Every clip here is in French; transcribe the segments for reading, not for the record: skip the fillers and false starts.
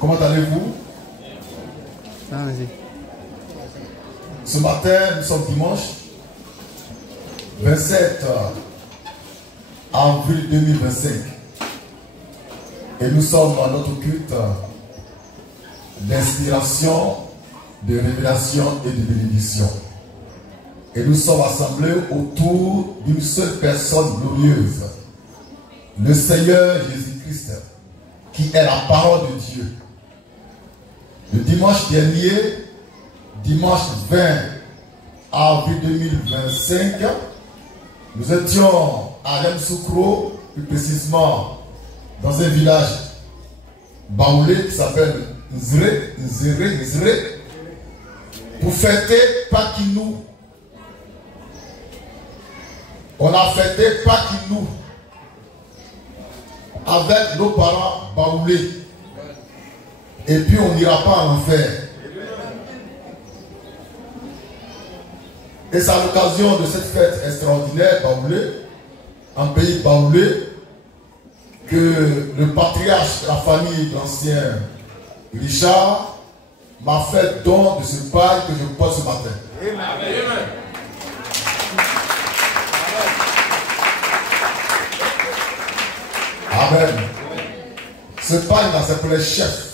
Comment allez-vous? Ce matin, nous sommes dimanche 27 avril 2025 et nous sommes dans notre culte d'inspiration, de révélation et de bénédiction. Et nous sommes assemblés autour d'une seule personne glorieuse, le Seigneur Jésus-Christ, qui est la parole de Dieu. Le dimanche dernier, dimanche 20 avril 2025, nous étions à Lemsoukro, plus précisément dans un village baoulé qui s'appelle Nzere, pour fêter Pakinou. On a fêté Pakinou avec nos parents baoulés. Et puis on n'ira pas en enfer. Et c'est à l'occasion de cette fête extraordinaire baoulée, en pays baoulé, que le patriarche de la famille de l'ancien Richard m'a fait don de ce pain que je porte ce matin. Amen. Amen. Ce pain-là s'appelait chef.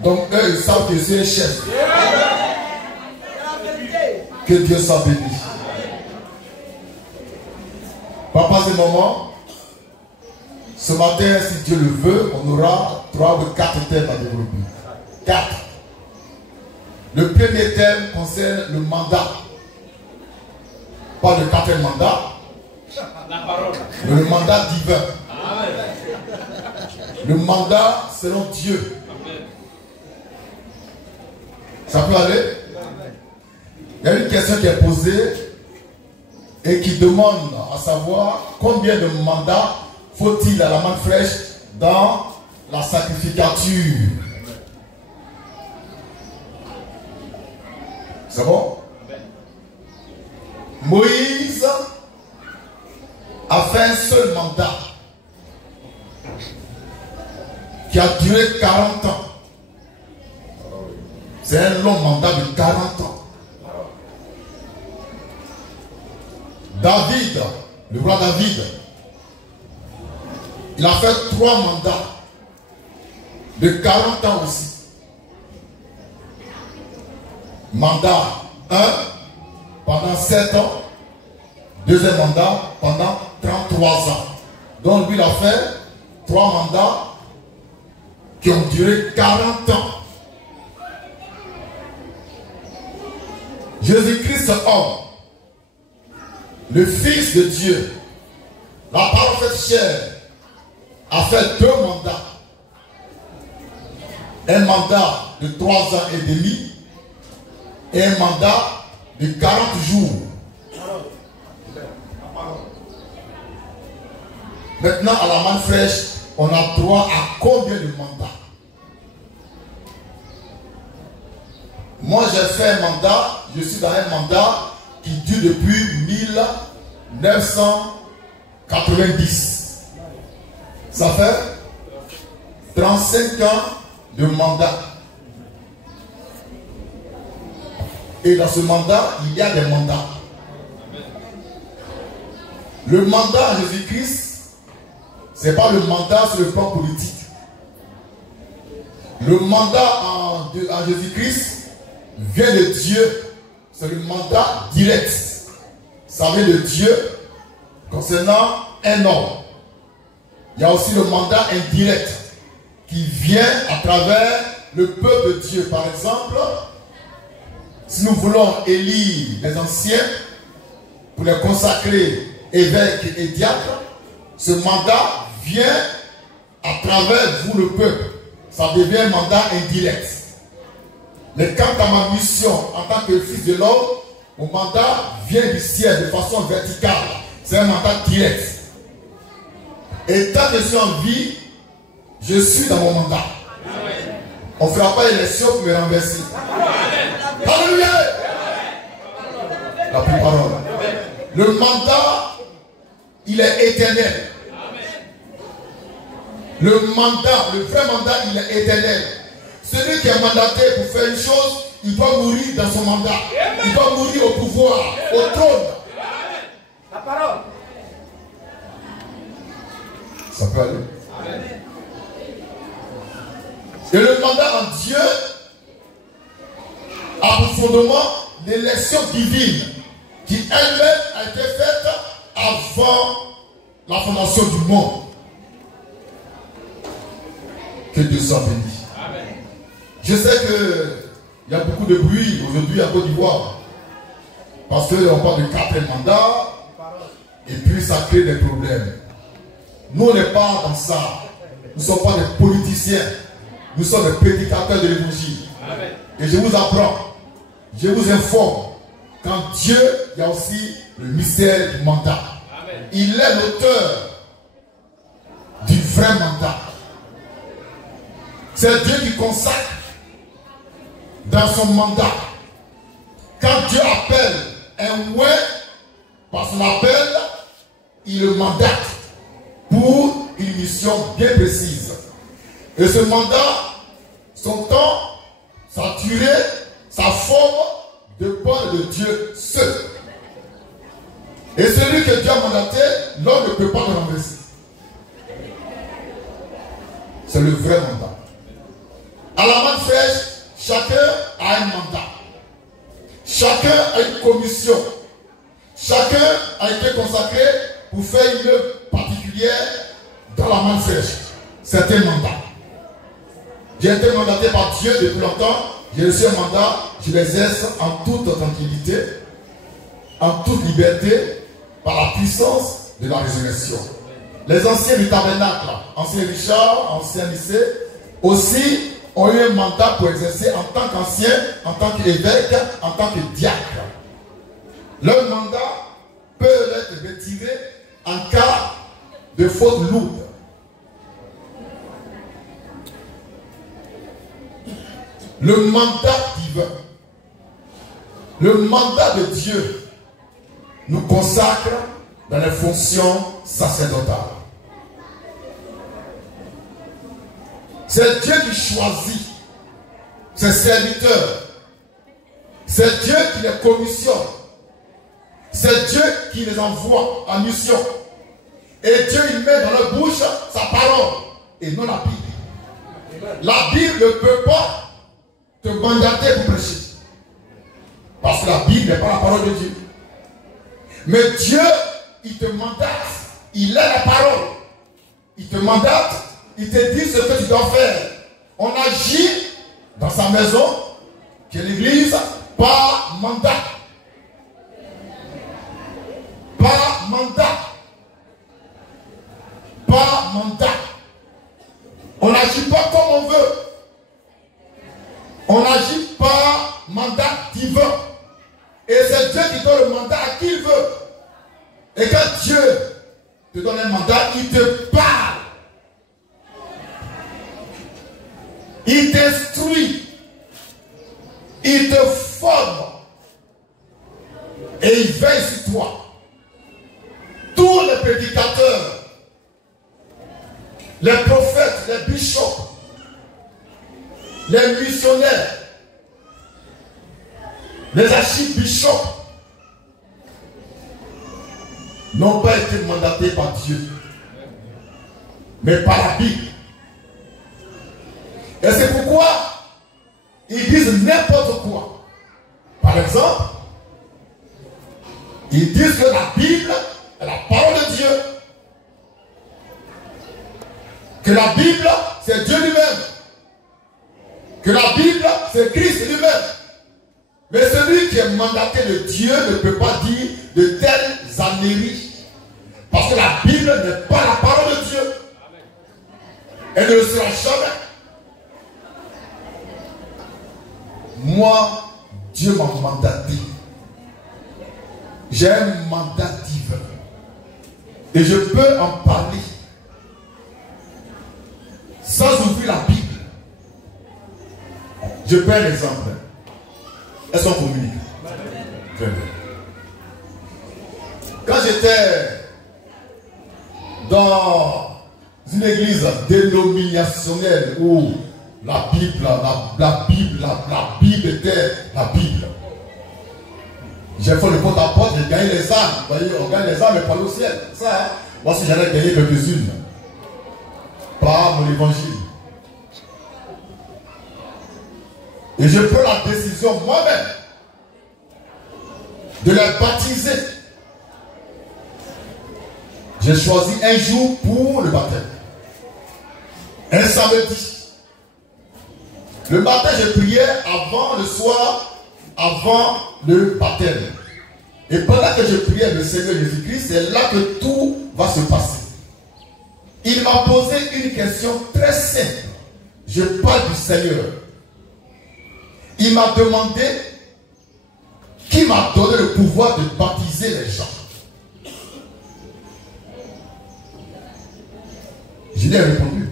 Donc eux, ils savent que je suis un chef. Que Dieu soit béni. Papa et maman, ce matin, si Dieu le veut, on aura 3 ou 4 thèmes à développer. 4. Le premier thème concerne le mandat. Pas le 4e mandat. La parole. Le mandat divin. Le mandat selon Dieu. Ça peut aller? Il y a une question qui est posée et qui demande à savoir combien de mandats faut-il à la main fraîche dans la sacrificature. C'est bon? Moïse a fait un seul mandat qui a duré 40 ans. C'est un long mandat de 40 ans. David, le roi David, il a fait 3 mandats de 40 ans aussi. Mandat 1 pendant 7 ans. Deuxième mandat pendant 33 ans. Donc lui, il a fait 3 mandats qui ont duré 40 ans. Jésus-Christ homme, le Fils de Dieu, la parole faite chair, a fait 2 mandats. Un mandat de 3 ans et demi et un mandat de 40 jours. Maintenant, à la main fraîche, on a droit à combien de mandats? Moi, j'ai fait un mandat, je suis dans un mandat qui dure depuis 1990. Ça fait 35 ans de mandat. Et dans ce mandat, il y a des mandats. Le mandat à Jésus-Christ, ce n'est pas le mandat sur le plan politique. Le mandat à Jésus-Christ vient de Dieu. C'est le mandat direct. Ça vient de Dieu concernant un homme. Il y a aussi le mandat indirect qui vient à travers le peuple de Dieu. Par exemple, si nous voulons élire les anciens pour les consacrer évêques et diacres, ce mandat vient à travers vous, le peuple. Ça devient un mandat indirect. Mais quant à ma mission en tant que fils de l'homme, mon mandat vient du ciel de façon verticale. C'est un mandat direct. Et tant que je suis en vie, je suis dans mon mandat. On ne fera pas élection pour me renverser. Alléluia. La plus parole. Le mandat, il est éternel. Le mandat, le vrai mandat, il est éternel. Celui qui est mandaté pour faire une chose, il doit mourir dans son mandat. Il doit mourir au pouvoir, au trône. La parole. Ça peut aller. Amen. Et le mandat en Dieu a pour fondement l'élection divine qui elle-même a été faite avant la fondation du monde. Que Dieu soit béni. Amen. Je sais qu'il y a beaucoup de bruit aujourd'hui à Côte d'Ivoire parce qu'on parle de 4 mandats et puis ça crée des problèmes. Nous, on n'est pas dans ça. Nous ne sommes pas des politiciens. Nous sommes des prédicateurs de l'évangile. Et je vous apprends, je vous informe qu'en Dieu, il y a aussi le mystère du mandat. Amen. Il est l'auteur du vrai mandat. C'est Dieu qui consacre dans son mandat. Quand Dieu appelle un ouais par son appel, il le mandate pour une mission bien précise. Et ce mandat, son temps, sa durée, sa forme dépend de Dieu seul. Et celui que Dieu a mandaté, l'homme ne peut pas le renverser. C'est le vrai mandat. À la manne fraîche, chacun a un mandat. Chacun a une commission. Chacun a été consacré pour faire une œuvre particulière dans la manne fraîche. C'est un mandat. J'ai été mandaté par Dieu depuis longtemps. J'ai reçu un mandat, je l'exerce en toute tranquillité, en toute liberté, par la puissance de la résurrection. Les anciens du tabernacle, anciens Richard, anciens lycée, aussi ont eu un mandat pour exercer en tant qu'ancien, en tant qu'évêque, en tant que diacre. Leur mandat peut être retiré en cas de faute lourde. Le mandat divin, le mandat de Dieu nous consacre dans les fonctions sacerdotales. C'est Dieu qui choisit ses serviteurs. C'est Dieu qui les commissionne. C'est Dieu qui les envoie en mission. Et Dieu, il met dans leur bouche sa parole et non la Bible. La Bible ne peut pas te mandater pour prêcher. Parce que la Bible n'est pas la parole de Dieu. Mais Dieu, il te mandate. Il est la parole. Il te mandate. Il te dit ce que tu dois faire. On agit dans sa maison, qui est l'église, par mandat. Par mandat. Par mandat. On n'agit pas comme on veut. On agit par mandat divin. Et c'est Dieu qui donne le mandat à qui il veut. Et quand Dieu te donne un mandat, il te parle. Il t'instruit. Il te forme. Et il veille sur toi. Tous les prédicateurs, les prophètes, les bishops, les missionnaires, les archibishops n'ont pas été mandatés par Dieu, mais par la Bible. Et c'est pourquoi ils disent n'importe quoi. Par exemple, ils disent que la Bible est la parole de Dieu. Que la Bible, c'est Dieu lui-même. Que la Bible, c'est Christ lui-même. Mais celui qui est mandaté de Dieu ne peut pas dire de telles âneries. Parce que la Bible n'est pas la parole de Dieu. Elle ne le sera jamais. Moi, Dieu m'a mandaté. J'ai un mandat divin. Et je peux en parler sans ouvrir la Bible. Je prends un exemple. Est-ce qu'on communique? Très bien. Quand j'étais dans une église dénominationnelle où la Bible était la Bible. J'ai fait le porte-à-porte, j'ai gagné les âmes. Vous voyez, on gagne les âmes et pas au ciel. Ça, hein? Moi, si j'allais gagner quelques-unes par mon évangile. Et je prends la décision moi-même de les baptiser. J'ai choisi un jour pour le baptême. Un samedi. Le matin, je priais avant le soir, avant le baptême. Et pendant que je priais le Seigneur Jésus-Christ, c'est là que tout va se passer. Il m'a posé une question très simple. Je parle du Seigneur. Il m'a demandé qui m'a donné le pouvoir de baptiser les gens. Je lui ai répondu.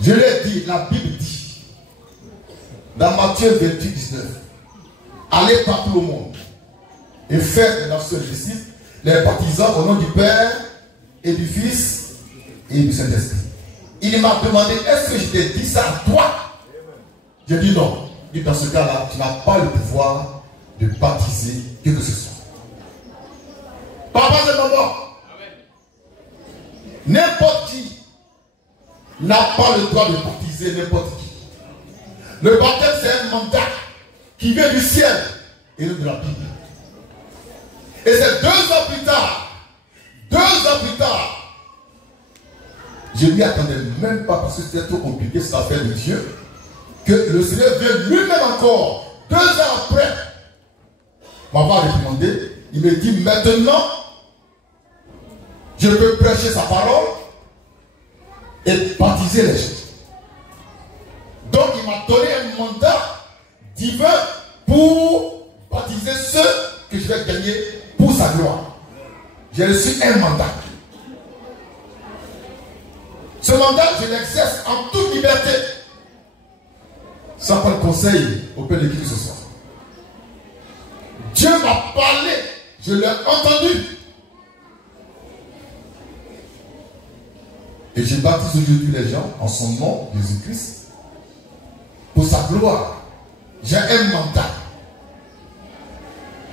Je lui ai dit, la Bible dit, dans Matthieu 28, 19, allez partout au monde et faites des nations disciples, les baptisant au nom du Père et du Fils et du Saint-Esprit. Il m'a demandé, est-ce que je t'ai dit ça à toi? J'ai dit non. Et dans ce cas-là, tu n'as pas le pouvoir de baptiser qui que ce soit. Papa de maman, n'importe qui n'a pas le droit de baptiser n'importe qui. Le baptême, c'est un mandat qui vient du ciel et de la Bible. Et c'est 2 ans plus tard, je ne m'y attendais même pas parce que c'était trop compliqué cette affaire de Dieu, que le Seigneur vient lui-même encore, 2 ans après, m'avoir réprimandé. Il me dit maintenant, je peux prêcher sa parole et baptiser les gens. Donc il m'a donné un mandat divin pour baptiser ceux que je vais gagner pour sa gloire. J'ai reçu un mandat. Ce mandat, je l'exerce en toute liberté. Sans prendre conseil auprès de qui que ce soit. Dieu m'a parlé, je l'ai entendu. Et je baptise aujourd'hui les gens en son nom, Jésus-Christ, pour sa gloire. J'ai un mandat.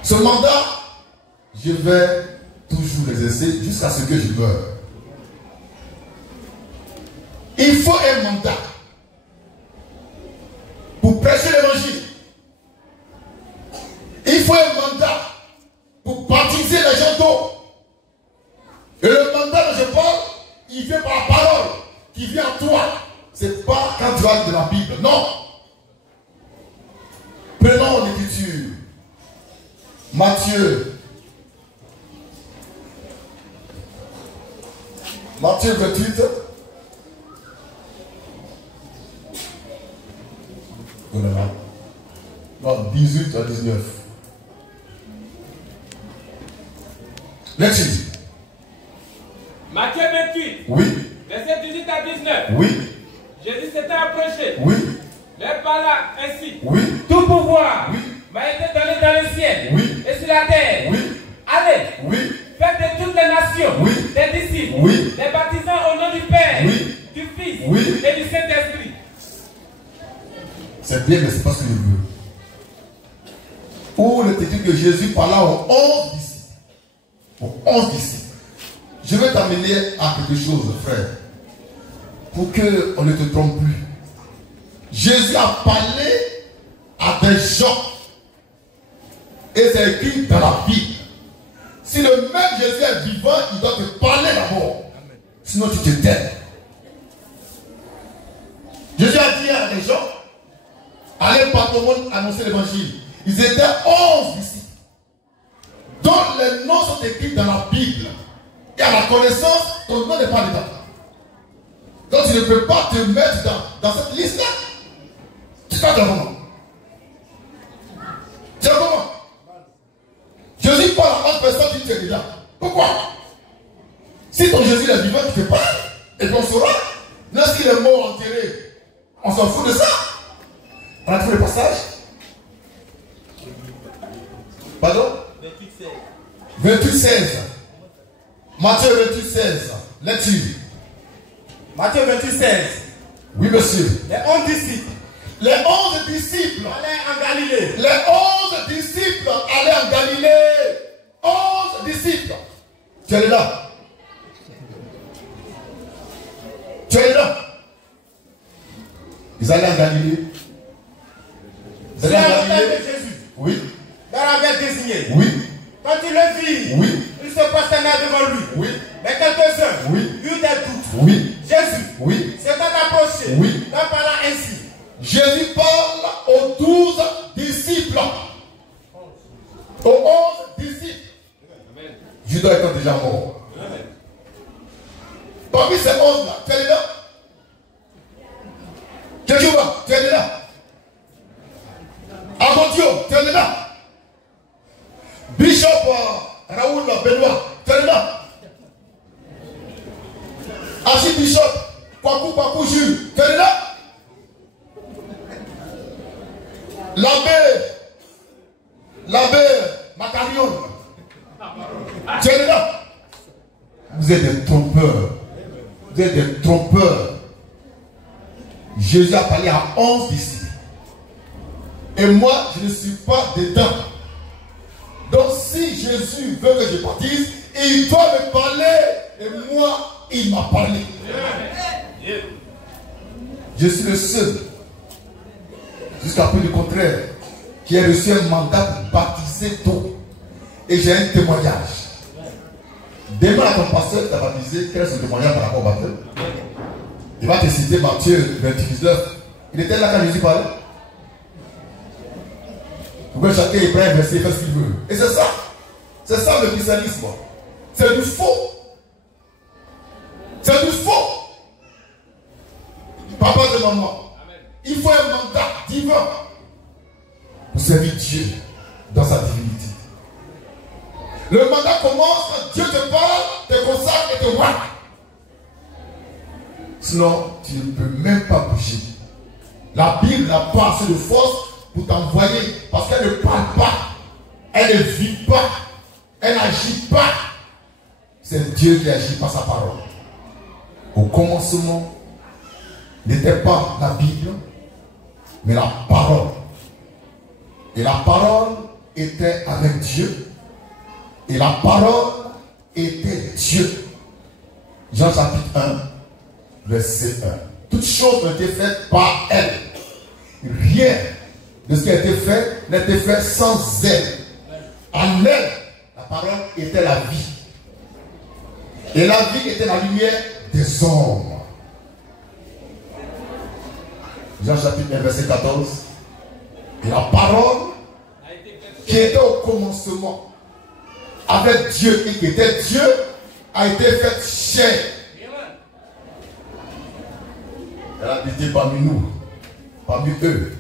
Ce mandat, je vais toujours l'exercer jusqu'à ce que je meure. Il faut un mandat pour prêcher l'évangile. Il faut un mandat pour baptiser les gens d'eau. Et le mandat dont je parle, il vient par la parole qui vient à toi. C'est pas quand tu vas de la Bible. Non. Prenons l'écriture. Matthieu 28. Non, 18 à 19. Lecture. Matthieu 28. Oui. Verset 18 à 19. Oui. Jésus s'était approché. Oui. Leur parla ainsi. Oui. Tout pouvoir Oui. m'a été donné dans le ciel Oui. et sur la terre. Oui. Allez. Oui. Faites de toutes les nations Oui. des disciples. Oui. Les baptisant au nom du Père, Oui. du Fils Oui. et du Saint-Esprit. C'est bien, mais c'est pas ce que je veux. Où le texte que Jésus parla aux 11 disciples. Aux 11 disciples. Je vais t'amener à quelque chose, frère. Pour qu'on ne te trompe plus. Jésus a parlé à des gens. Et c'est écrit dans la Bible. Si le même Jésus est vivant, il doit te parler d'abord. Sinon tu te tais. Jésus a dit à des gens, allez partout au monde annoncer l'évangile. Ils étaient 11 disciples, dont les noms sont écrits dans la Bible. Et à la connaissance, ton nom n'est pas dedans. Donc tu ne peux pas te mettre dans cette liste-là. Tu vas dans comment? Tu vas comment? Jésus parle à 11 personnes qui sont dedans. Pourquoi? Si ton Jésus est vivant, tu te parles. Et qu'on saura. Même s'il est mort enterré, on s'en fout de ça. On a trouvé le passage. Pardon? 28, 16. Matthieu 28, 16. Lecture. Matthieu 28, 16. Oui, monsieur. Les 11 disciples Les 11 disciples. allaient en Galilée. Les 11 disciples allaient en Galilée. 11 disciples. Tu es là. Tu es là. Ils allaient en Galilée. Ils C'est allaient en la montagne Galilée. de Jésus. Oui. Leur avait désigné. Oui. Quand il le vit, Oui. il se prosternait devant lui. Oui. Mais quelques-uns Oui. eurent des doutes. Oui. Jésus Oui. s'étant approché, Oui. leur parla ainsi. Jésus parle aux 12 disciples. Aux 11 disciples. Judas étant déjà mort. Parmi ces 11 là, tu es là. Kéjouba, tu es là. Agodio, tu es là. Bishop Raoul Benoît, tu es là. Archibishop Kwaku Jules, tu es là. L'abbé Macarion, tu es là. Vous êtes des trompeurs. Vous êtes des trompeurs. Jésus a parlé à 11 disciples. Et moi, je ne suis pas dedans. Donc si Jésus veut que je baptise, il doit me parler. Et moi, il m'a parlé. Je suis le seul, jusqu'à peu du contraire, qui a reçu un mandat pour baptiser d'eau. Et j'ai un témoignage. Demain, ton pasteur t'a baptisé. Quel est son témoignage par rapport au baptême? Il va te citer Matthieu 29. Il était là quand Jésus parlait. Pour que chacun il prenne un verset et fasse ce qu'il veut. Et c'est ça. C'est ça le christianisme. C'est du faux. C'est du faux. Papa et maman, il faut un mandat divin pour servir Dieu dans sa divinité. Le mandat commence quand Dieu te parle, te consacre et te voit. Sinon, tu ne peux même pas bouger. La Bible n'a pas assez de force pour t'envoyer parce qu'elle ne parle pas, elle ne vit pas, elle n'agit pas. C'est Dieu qui agit par sa parole. Au commencement, n'était pas la Bible, mais la parole. Et la parole était avec Dieu. Et la parole était Dieu. Jean chapitre 1, verset 1. Toutes choses ont été faites par elle. Rien de ce qui a été fait n'a été fait sans elle. En elle, la parole était la vie. Et la vie était la lumière des hommes. Jean chapitre 1, verset 14. Et la parole qui était au commencement avec Dieu et qui était Dieu a été faite chair. Elle a habité parmi nous, parmi eux,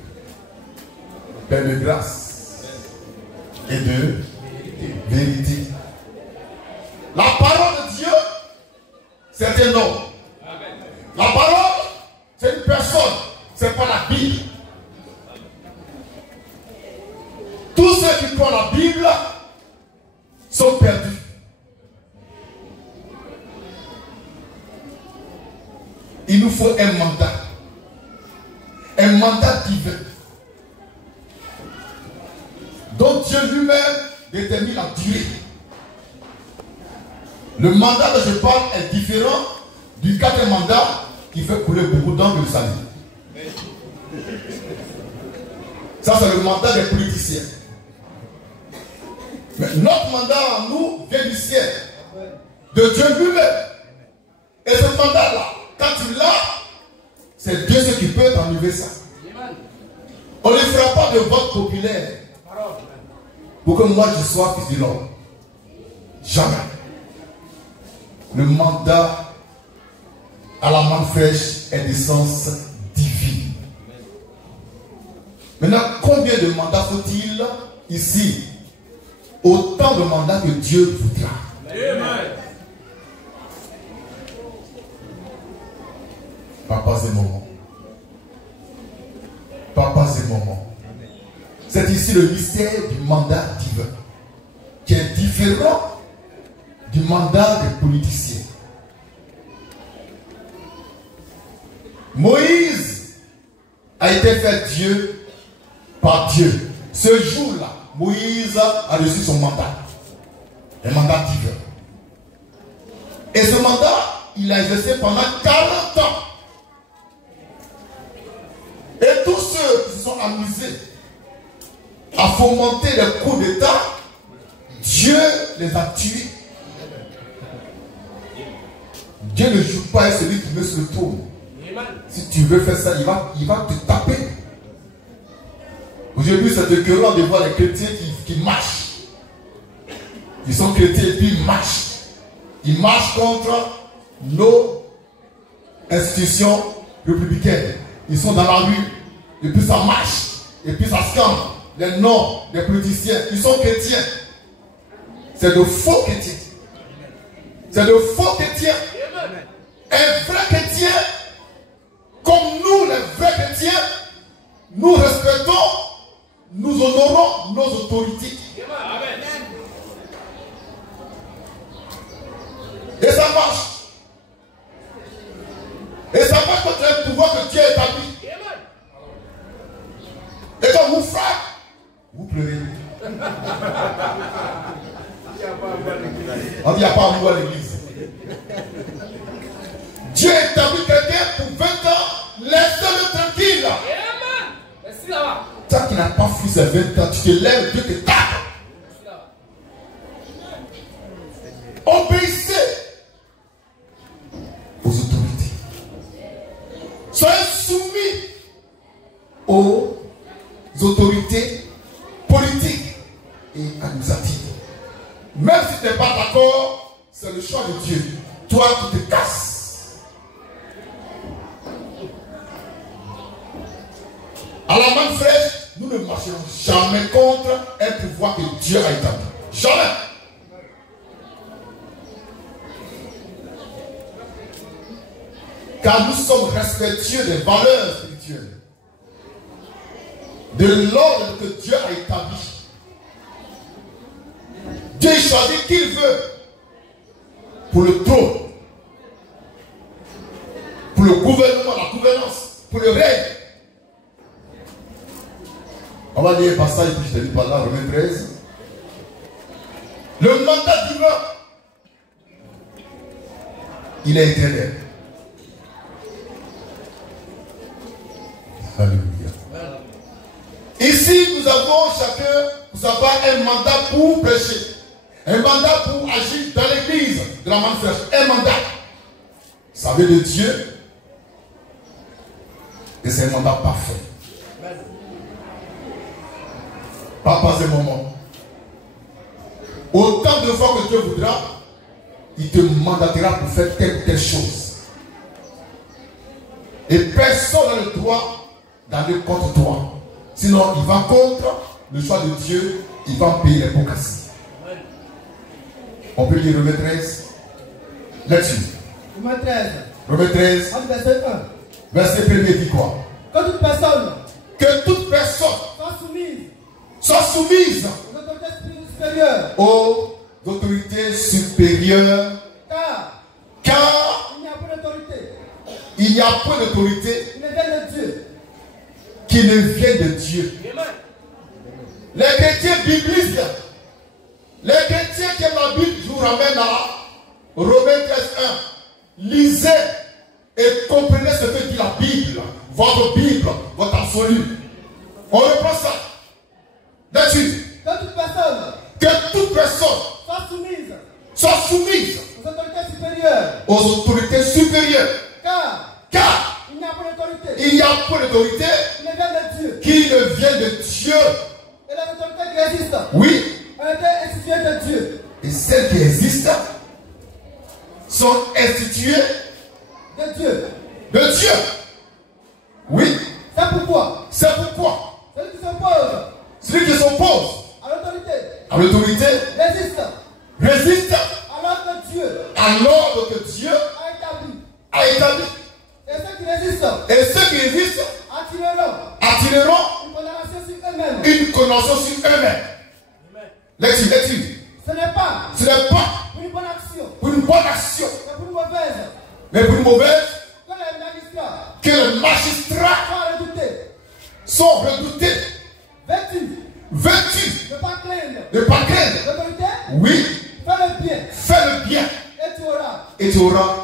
pleine de grâce et de vérité. La parole de Dieu, c'est un homme. La parole, c'est une personne, c'est pas la Bible. Tous ceux qui prennent la Bible sont perdus. Il nous faut un mandat divin, dont Dieu lui-même détermine la durée. Le mandat dont je parle est différent du quatrième mandat qui fait couler beaucoup d'encre le salut. Ça, c'est le mandat des politiciens. Mais notre mandat en nous vient du ciel, de Dieu lui-même. Et ce mandat-là, quand tu l'as, c'est Dieu ce qui peut t'enlever ça. On ne fera pas de vote populaire pour que moi je sois fils de l'homme. Jamais. Le mandat à la main fraîche est d'essence divine. Maintenant, combien de mandats faut-il ici? Autant de mandats que Dieu voudra. Amen. Papas et mamans. Papas et mamans. C'est ici le mystère du mandat divin, qui est différent du mandat des politiciens. Moïse a été fait Dieu par Dieu. Ce jour-là, Moïse a reçu son mandat. Un mandat divin. Et ce mandat, il a exercé pendant 40 ans. Et tous ceux qui se sont amusés à fomenter les coups d'État, Dieu les a tués. Dieu ne joue pas avec celui qui met sur le trône. Si tu veux faire ça, il va te taper. Aujourd'hui, c'est écœurant de voir les chrétiens qui marchent. Ils sont chrétiens et puis ils marchent. Ils marchent contre nos institutions républicaines. Ils sont dans la rue, et puis ça marche, et puis ça scande les noms des politiciens. Ils sont chrétiens. C'est de faux chrétiens. C'est de faux chrétiens. Un vrai chrétien, comme nous les vrais chrétiens, nous respectons, nous honorons nos autorités. Et ça marche. Et ça marche contre le pouvoir que Dieu a établi. Et quand vous frappez, vous pleurez. On dit, il n'y a pas à voir l'église. Dieu a établi quelqu'un pour 20 ans, laissez-le tranquille. Toi qui n'as pas fui ces 20 ans, tu te lèves, Dieu te tape. Obéissez aux autorités. Soyez soumis aux autorités politiques et administratives. Même si tu n'es pas d'accord, c'est le choix de Dieu. Toi, tu te casses. À la main fraîche, nous ne marcherons jamais contre un pouvoir que Dieu a établi. Jamais. Car nous sommes respectueux des valeurs spirituelles, de l'ordre que Dieu a établi. Dieu choisit qui il veut pour le trône, pour le gouvernement, la gouvernance, pour le règne. On va lire un passage que je t'ai dit par là, Romains 13. Le mandat divin, il est éternel. Alléluia. Ici, nous avons chacun, nous avons un mandat pour prêcher. Un mandat pour agir dans l'église de la manne fraîche. Un mandat. Ça vient de Dieu. Et c'est un mandat parfait. Pas passer un moment. Autant de fois que Dieu voudra, il te mandatera pour faire telle ou telle chose. Et personne n'a le droit d'aller contre toi. Sinon, il va contre le choix de Dieu, il va payer les pots cassés. On peut lire Romains 13. Là-dessus. Romains 13. Romains 13. Verset 1. Verset 1 dit quoi? Que toute personne soit soumise aux autorités supérieures. Aux autorités supérieures. Car il n'y a pas d'autorité. Il n'y a pas d'autorité qui ne vient de Dieu. Qui ne vient de Dieu. Les chrétiens bibliques, les chrétiens qui aiment la Bible, je vous ramène à Romains 13:1. Lisez et comprenez ce que dit la Bible, votre Bible, votre absolu. On reprend ça. Là-dessus. Que toute personne soit soumise aux autorités supérieures. Aux autorités supérieures. Car il n'y a pas d'autorité. Il n'y a pas d'autorité qui ne vient de Dieu. Qui ne vient de Dieu. Et les autorités qui existent. Oui. Ont été instituées de Dieu. Et celles qui existent sont instituées de Dieu. De Dieu. Oui. C'est pourquoi. C'est pourquoi. Celui qui s'oppose à l'autorité résiste alors que Dieu a établi. Et ceux qui résistent attireront une condamnation sur eux-mêmes. Lecture. Ce n'est pas pour une bonne action. Pour une bonne action. Mais pour une mauvaise. Mais pour une mauvaise. Que les magistrats que les magistrats sont redoutés, vêtus, ne pas craindre. Oui, fais le bien et tu auras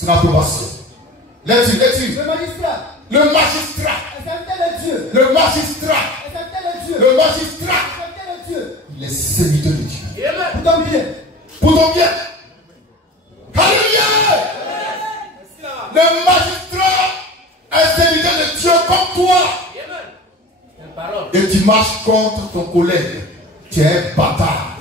son approbation. Lecture. Le magistrat, il est serviteur de Dieu. Pour ton bien. Alléluia. Le magistrat est serviteur de Dieu comme toi. Et tu marches contre ton collègue. Tu es un bâtard.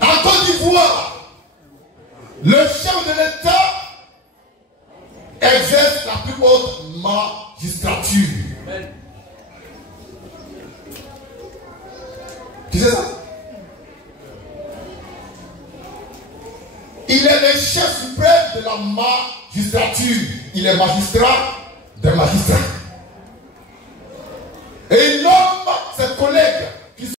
En Côte d'Ivoire, le chef de l'État exerce la plus haute magistrature. Tu sais ça? Il est le chef suprême de la magistrature. Il est magistrat des magistrats. Et il nomme ses collègues qui sont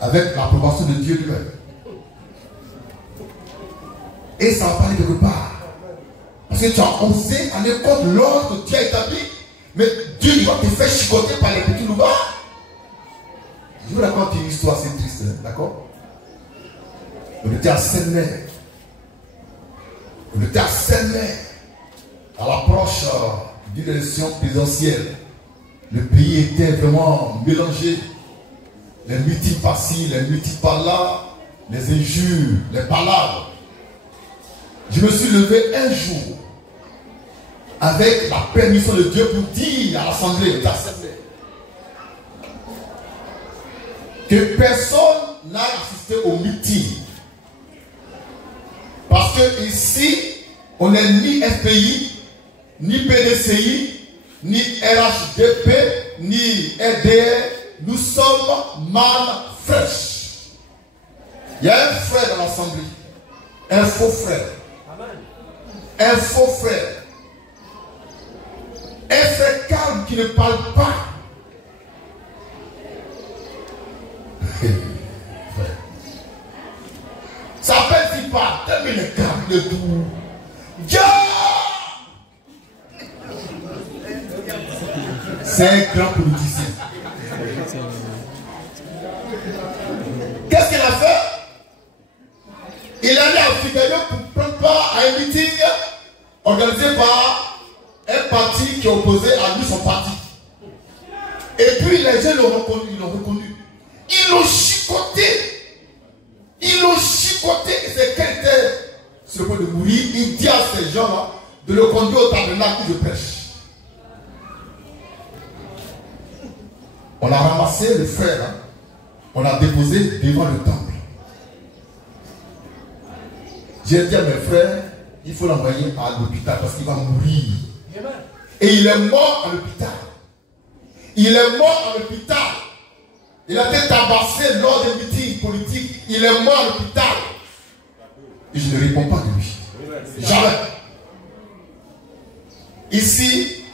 avec l'approbation de Dieu lui-même. Et ça va pas aller quelque part. Parce que tu as osé aller contre l'ordre que Dieu a établi. Mais Dieu il va te faire chicoter par les petits loupards. Je vous raconte une histoire assez triste, d'accord? On était à Seine-Mer. À l'approche d'une élection présidentielle. Le pays était vraiment mélangé. Les meetings par-ci, les meetings par-là, les injures, les palabres. Je me suis levé un jour avec la permission de Dieu pour dire à l'Assemblée que personne n'a assisté au meeting. Parce que ici, on n'est ni FPI, ni PDCI, ni RHDP, ni RDR. Nous sommes man fresh. Il y a un frère dans l'Assemblée. Un faux frère. Un faux frère. Un frère calme qui ne parle pas. Ça s'appelle s'il parle. Mais le calme de tout. Dieu! C'est un grand politicien. Qu'est-ce qu'il a fait? Il est allé à Figaro pour prendre part à un meeting organisé par un parti qui est opposé à lui, son parti. Et puis les gens l'ont reconnu. Ils l'ont chicoté. Et c'est qu'il était sur le point de mourir. Il dit à ces gens-là de le conduire au tabernacle où je prêche. On a ramassé le frère, hein. On l'a déposé devant le temple. J'ai dit à mes frères, il faut l'envoyer à l'hôpital parce qu'il va mourir. Et il est mort à l'hôpital. Il a été tabassé lors des meetings politiques. Il est mort à l'hôpital. Et je ne réponds pas de lui. Jamais. Ici,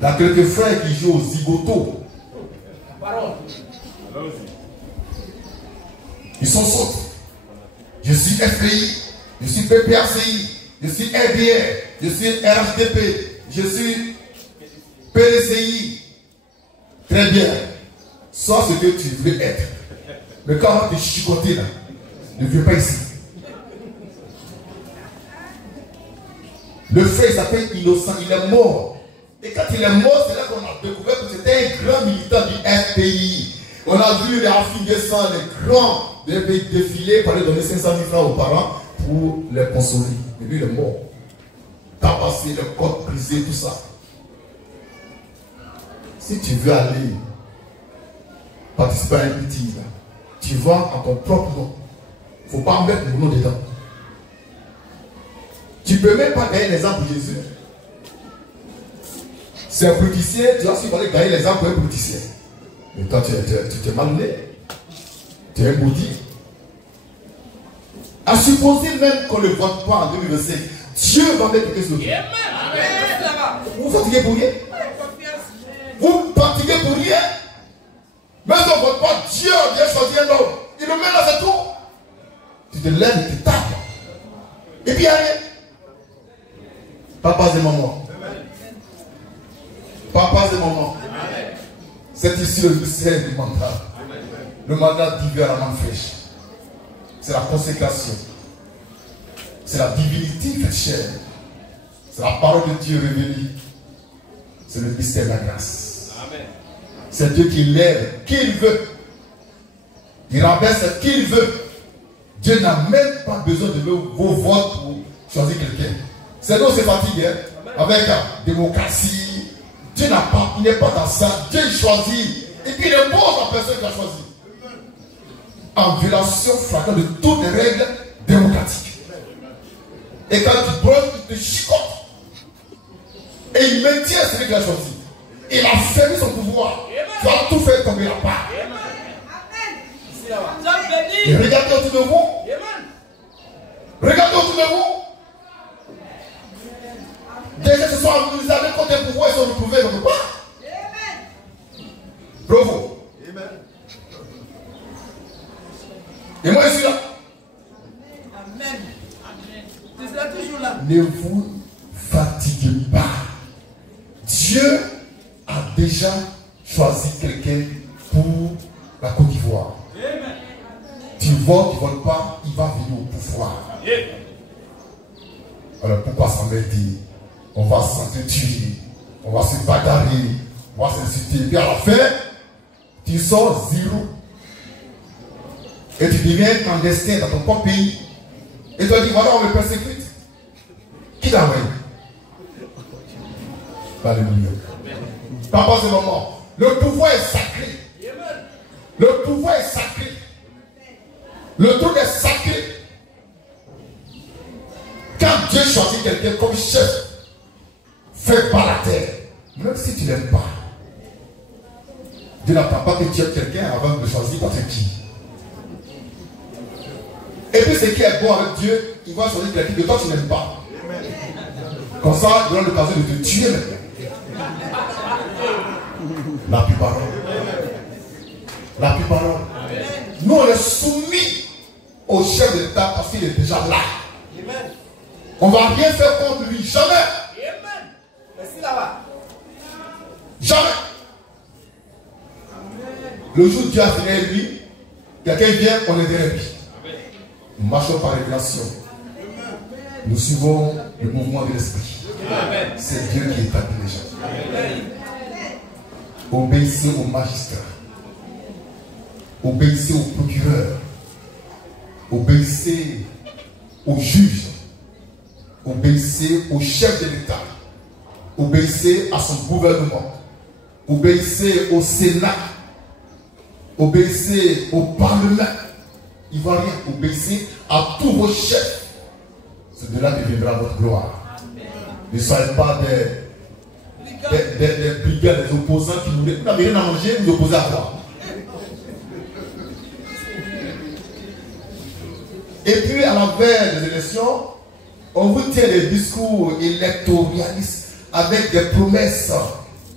il y a quelques frères qui jouent au zigoto. Ils sont sautés. Je suis FPI, je suis PPACI, je suis RDR, je suis RHDP, je suis PDCI. Très bien. Sois ce que tu veux être. Mais quand on te chicoter là, ne viens pas ici. Le frère s'appelle Innocent, il est mort. Et quand il est mort, c'est là qu'on a découvert que c'était un grand militant du FPI. On a vu les Afghanistan, les grands défiler pour aller donner 500 000 francs aux parents pour les consoler. Mais lui, il est mort. Tabassé, le code brisé, tout ça. Si tu veux aller participer à un meeting, tu vas à ton propre nom. Il ne faut pas mettre mon nom dedans. Tu ne peux même pas gagner l'exemple de Jésus. C'est un politicien, tu vas suivre aller gagner l'exemple d'un politicien. Mais toi, tu es mal né. Tu es un maudit. À supposer même qu'on ne vote pas en 2025, Dieu va mettre quelque chose. Vous fatiguez pour rien. Vous fatiguez pour rien. Même si on ne vote pas, Dieu vient choisir un homme. Il le met là, c'est tout. Tu te lèves et tu tapes. Et puis il n'y a rien. Papa et maman. Papa et maman. C'est ici le mystère du mandat. Le mandat divin à la main fraîche. C'est la consécration. C'est la divinité faite chair. C'est la parole de Dieu révélée. C'est le mystère de la grâce. C'est Dieu qui lève qui il veut. Il rabaisse qui il veut. Dieu n'a même pas besoin de vos votes pour choisir quelqu'un. C'est nous, c'est fatigue. Avec la démocratie. Dieu n'a pas, il n'est pas dans ça. Dieu choisit. Et puis il impose la personne qui a choisi. En violation flagrante de toutes les règles démocratiques. Et quand tu broches, il te chicote. Et il maintient celui qu'il a choisi. Il a fermé son pouvoir. Tu vas tout faire comme il n'a pas. Et regardez autour de vous. Regardez autour de vous. Déjà, ce sont amusés avec côté pouvoir, ils sont retrouvés dans le pas. Bravo. Et moi, je suis là. Amen. Tu seras toujours là. Ne vous fatiguez pas. Dieu a déjà choisi quelqu'un pour la Côte d'Ivoire. Tu votes, tu ne votes pas, il va venir au pouvoir. Alors pourquoi s'emmerder? On va s'entretuer, on va se bagarrer, on va s'insulter. Et puis à la fin, tu sors zéro. Et tu deviens clandestin dans ton propre pays. Et tu vas dire, voilà, on me persécute. Qui t'a envoyé? Alléluia. Papa, c'est le moment. Le pouvoir est sacré. Le pouvoir est sacré. Le trône est sacré. Quand Dieu choisit quelqu'un comme chef, fait par la terre, même si tu n'aimes pas, Dieu n'attend pas que tu aimes quelqu'un avant de choisir par qui. Et puis ce qui est bon avec Dieu, il va choisir quelqu'un que toi tu n'aimes pas. Comme ça, il aura l'occasion de te tuer maintenant. La plus parole. La plus parole. Nous on est soumis au chef de l'État parce qu'il est déjà là. On ne va rien faire contre lui, jamais. Merci là-bas. Jamais. Le jour où Dieu a fait lui, quelqu'un vient, on est derrière lui. Nous marchons par révélation. Nous suivons le mouvement de l'esprit. C'est Dieu qui établit les gens. Obéissez aux magistrats. Obéissez aux procureurs. Obéissez aux juges. Obéissez au chef de l'État. Obéissez à son gouvernement. Obéissez au Sénat. Obéissez au Parlement ivoirien. Obéissez à tous vos chefs. C'est de là que viendra votre gloire. Ne soyez pas des brigands, des opposants qui vous n'avez rien à manger, vous opposez à quoi? Et puis à la veille des élections, on vous tient des discours électoralistes avec des promesses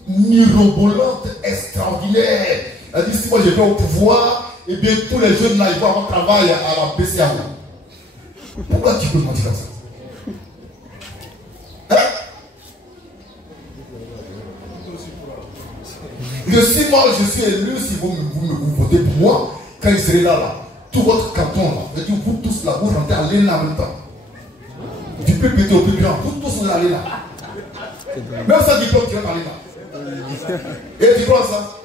mirobolantes, extraordinaires. Elle dit, si moi je vais au pouvoir, et bien tous les jeunes là, ils vont avoir travail à la BCAO. Pourquoi tu peux mentir comme ça? Hein? Que si moi je suis élu, si vous votez pour moi, quand il serait là, tout votre canton là, et vous tous là, vous rentrez à l'ENA en même temps. Du plus petit au plus grand, vous tous vous allez là. Même ça diplôme, tu vas aller là. Et tu crois ça?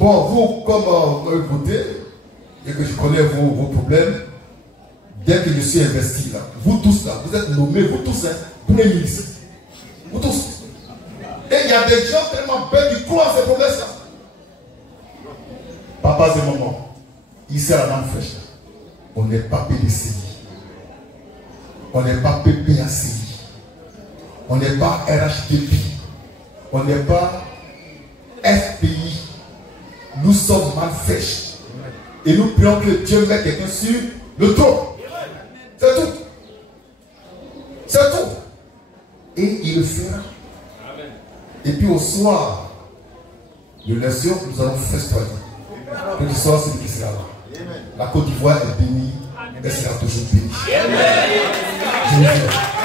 Bon, vous, comme vous votez, et que je connais vos problèmes, bien que je suis investi là, vous tous là, vous êtes nommés, vous tous, hein, premier ministre. Vous tous. Et il y a des gens tellement belles qui croient à ces promesses là. Papa et maman, ici à la langue fraîche, on n'est pas PDCI. On n'est pas PPACI. On n'est pas RHTP. On n'est pas FPI. Nous sommes Manfresh. Et nous prions que Dieu mette quelqu'un sur le trône. C'est tout. C'est tout. Et il le fera. Et puis au soir de l'élection, nous allons festoyer. Que le soir, c'est qui sera là. La Côte d'Ivoire est bénie. Elle sera toujours bénie. Je vous dis.